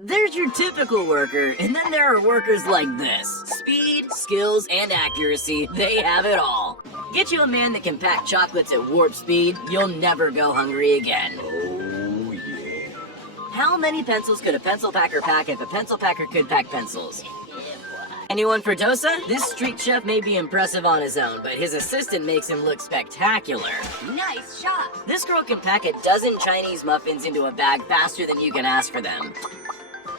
There's your typical worker, and then there are workers like this. Speed, skills, and accuracy, they have it all. Get you a man that can pack chocolates at warp speed, you'll never go hungry again. Oh, yeah. How many pencils could a pencil packer pack if a pencil packer could pack pencils? Anyone for Dosa? This street chef may be impressive on his own, but his assistant makes him look spectacular. Nice shot. This girl can pack a dozen Chinese muffins into a bag faster than you can ask for them.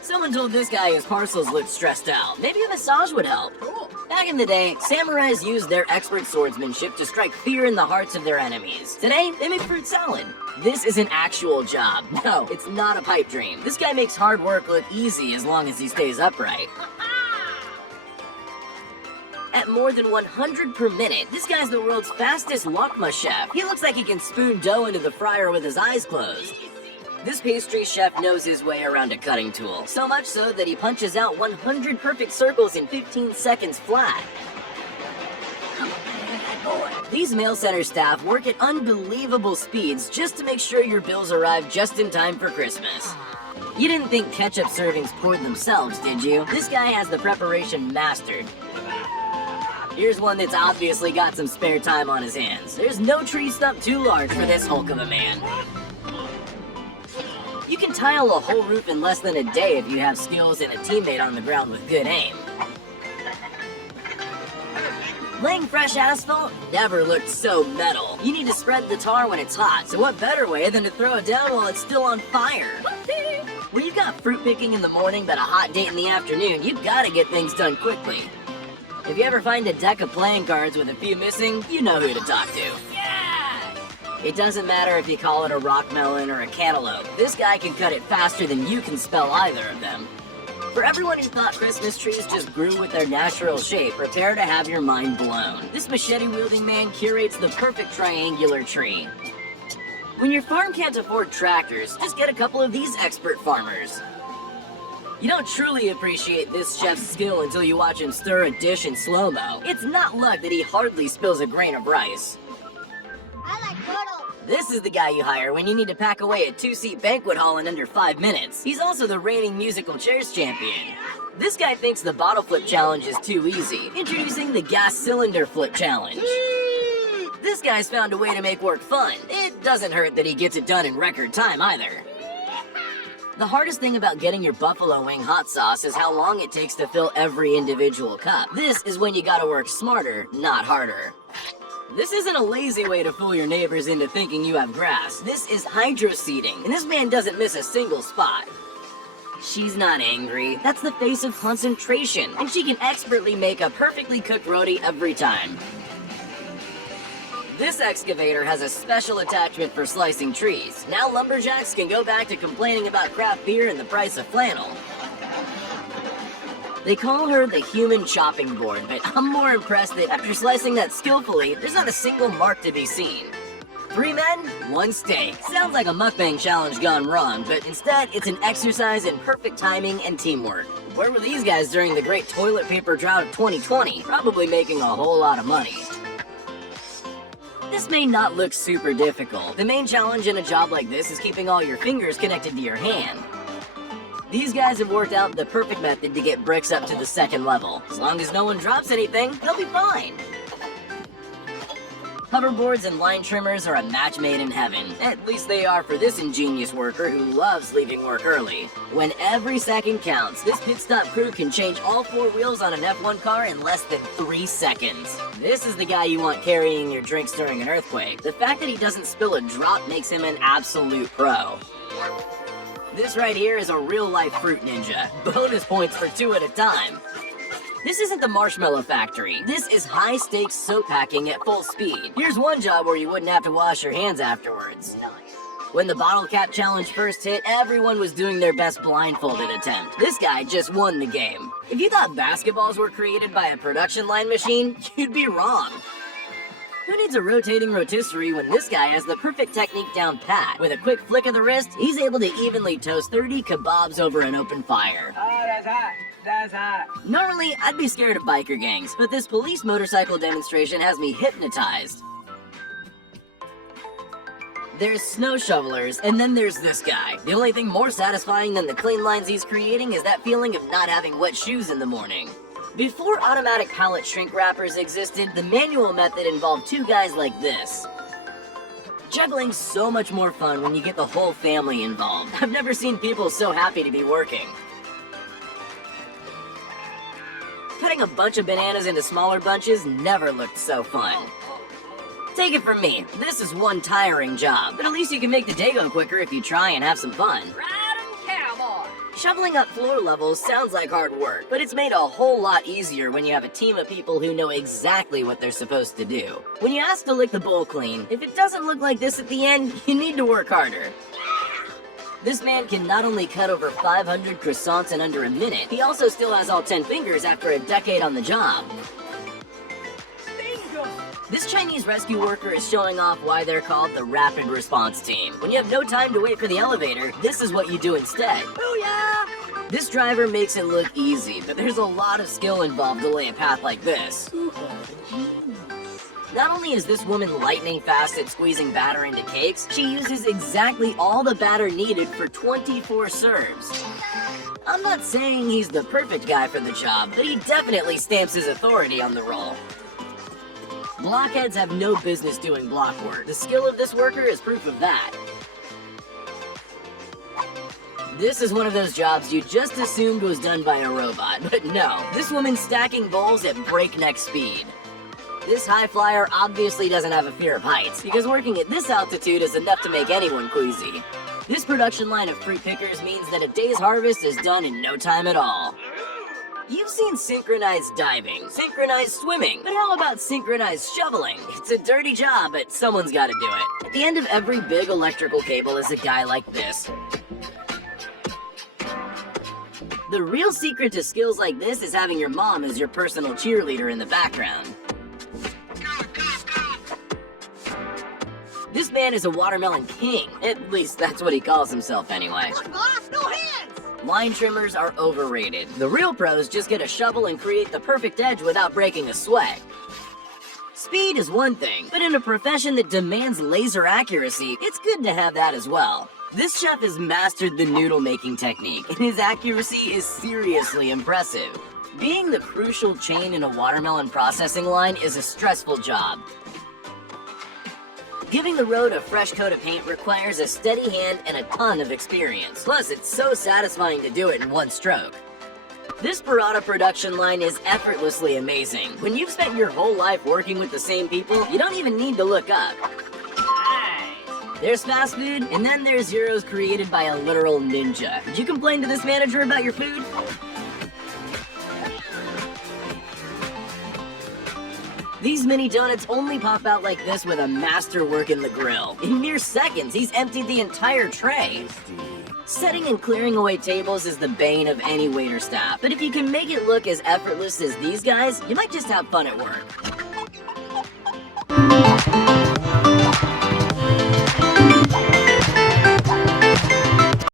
Someone told this guy his parcels looked stressed out. Maybe a massage would help. Cool. Back in the day, samurais used their expert swordsmanship to strike fear in the hearts of their enemies. Today, they make fruit salad. This is an actual job. No, it's not a pipe dream. This guy makes hard work look easy as long as he stays upright. At more than 100 per minute, this guy's the world's fastest lakma chef. He looks like he can spoon dough into the fryer with his eyes closed. This pastry chef knows his way around a cutting tool, so much so that he punches out 100 perfect circles in 15 seconds flat. These mail center staff work at unbelievable speeds just to make sure your bills arrive just in time for Christmas. You didn't think ketchup servings poured themselves, did you? This guy has the preparation mastered. Here's one that's obviously got some spare time on his hands. There's no tree stump too large for this hulk of a man. You can tile a whole roof in less than a day if you have skills and a teammate on the ground with good aim. Laying fresh asphalt never looked so metal. You need to spread the tar when it's hot, so what better way than to throw it down while it's still on fire? When you've got fruit picking in the morning but a hot date in the afternoon, you've got to get things done quickly. If you ever find a deck of playing cards with a few missing, you know who to talk to. Yeah. It doesn't matter if you call it a rock melon or a cantaloupe. This guy can cut it faster than you can spell either of them. For everyone who thought Christmas trees just grew with their natural shape, prepare to have your mind blown. This machete-wielding man curates the perfect triangular tree. When your farm can't afford tractors, just get a couple of these expert farmers. You don't truly appreciate this chef's skill until you watch him stir a dish in slow-mo. It's not luck that he hardly spills a grain of rice. I like turtles. This is the guy you hire when you need to pack away a 2-seat banquet hall in under 5 minutes. He's also the reigning musical chairs champion. This guy thinks the bottle flip challenge is too easy. Introducing the gas cylinder flip challenge. This guy's found a way to make work fun. It doesn't hurt that he gets it done in record time either. The hardest thing about getting your buffalo wing hot sauce is how long it takes to fill every individual cup. This is when you gotta work smarter, not harder. This isn't a lazy way to fool your neighbors into thinking you have grass. This is hydro seeding, and this man doesn't miss a single spot. She's not angry. That's the face of concentration, and she can expertly make a perfectly cooked roti every time. This excavator has a special attachment for slicing trees. Now lumberjacks can go back to complaining about craft beer and the price of flannel. They call her the human chopping board, but I'm more impressed that after slicing that skillfully, there's not a single mark to be seen. 3 men, 1 steak. Sounds like a mukbang challenge gone wrong, but instead it's an exercise in perfect timing and teamwork. Where were these guys during the great toilet paper drought of 2020? Probably making a whole lot of money. This may not look super difficult. The main challenge in a job like this is keeping all your fingers connected to your hand. These guys have worked out the perfect method to get bricks up to the 2nd level. As long as no one drops anything, they'll be fine. Hoverboards and line trimmers are a match made in heaven. At least they are for this ingenious worker who loves leaving work early. When every second counts, this pit stop crew can change all 4 wheels on an F1 car in less than 3 seconds. This is the guy you want carrying your drinks during an earthquake. The fact that he doesn't spill a drop makes him an absolute pro. This right here is a real-life fruit ninja. Bonus points for 2 at a time. This isn't the marshmallow factory. This is high-stakes soap packing at full speed. Here's one job where you wouldn't have to wash your hands afterwards. Nice. When the bottle cap challenge first hit, everyone was doing their best blindfolded attempt. This guy just won the game. If you thought basketballs were created by a production line machine, you'd be wrong. Who needs a rotating rotisserie when this guy has the perfect technique down pat? With a quick flick of the wrist, he's able to evenly toast 30 kebabs over an open fire. Oh, that's hot. That's hot. Normally, I'd be scared of biker gangs, but this police motorcycle demonstration has me hypnotized. there's snow shovelers, and then there's this guy. The only thing more satisfying than the clean lines he's creating is that feeling of not having wet shoes in the morning. Before automatic pallet shrink wrappers existed, the manual method involved two guys like this. Juggling's so much more fun when you get the whole family involved. I've never seen people so happy to be working. Cutting a bunch of bananas into smaller bunches never looked so fun. Take it from me, this is one tiring job, but at least you can make the day go quicker if you try and have some fun. Riding cowboy. Shoveling up floor levels sounds like hard work, but it's made a whole lot easier when you have a team of people who know exactly what they're supposed to do. When you ask to lick the bowl clean, if it doesn't look like this at the end, you need to work harder. This man can not only cut over 500 croissants in under a minute, he also still has all 10 fingers after a decade on the job. This Chinese rescue worker is showing off why they're called the Rapid Response Team. When you have no time to wait for the elevator, this is what you do instead. Booyah! This driver makes it look easy, but there's a lot of skill involved to lay a path like this. Not only is this woman lightning fast at squeezing batter into cakes, she uses exactly all the batter needed for 24 serves. I'm not saying he's the perfect guy for the job, but he definitely stamps his authority on the role. Blockheads have no business doing block work. The skill of this worker is proof of that. This is one of those jobs you just assumed was done by a robot, but no. This woman's stacking bowls at breakneck speed. This high flyer obviously doesn't have a fear of heights, because working at this altitude is enough to make anyone queasy. This production line of fruit pickers means that a day's harvest is done in no time at all. You've seen synchronized diving, synchronized swimming, but how about synchronized shoveling? It's a dirty job, but someone's gotta do it. At the end of every big electrical cable is a guy like this. The real secret to skills like this is having your mom as your personal cheerleader in the background. This man is a watermelon king. At least that's what he calls himself anyway. No hands. Line trimmers are overrated. The real pros just get a shovel and create the perfect edge without breaking a sweat. Speed is one thing, but in a profession that demands laser accuracy, it's good to have that as well. This chef has mastered the noodle making technique, and his accuracy is seriously impressive. Being the crucial chain in a watermelon processing line is a stressful job. Giving the road a fresh coat of paint requires a steady hand and a ton of experience. Plus, it's so satisfying to do it in one stroke. This burrata production line is effortlessly amazing. When you've spent your whole life working with the same people, you don't even need to look up. There's fast food, and then there's zeros created by a literal ninja. Did you complain to this manager about your food? These mini donuts only pop out like this with a masterwork in the grill. In mere seconds, he's emptied the entire tray. Setting and clearing away tables is the bane of any waiter staff, but if you can make it look as effortless as these guys, you might just have fun at work.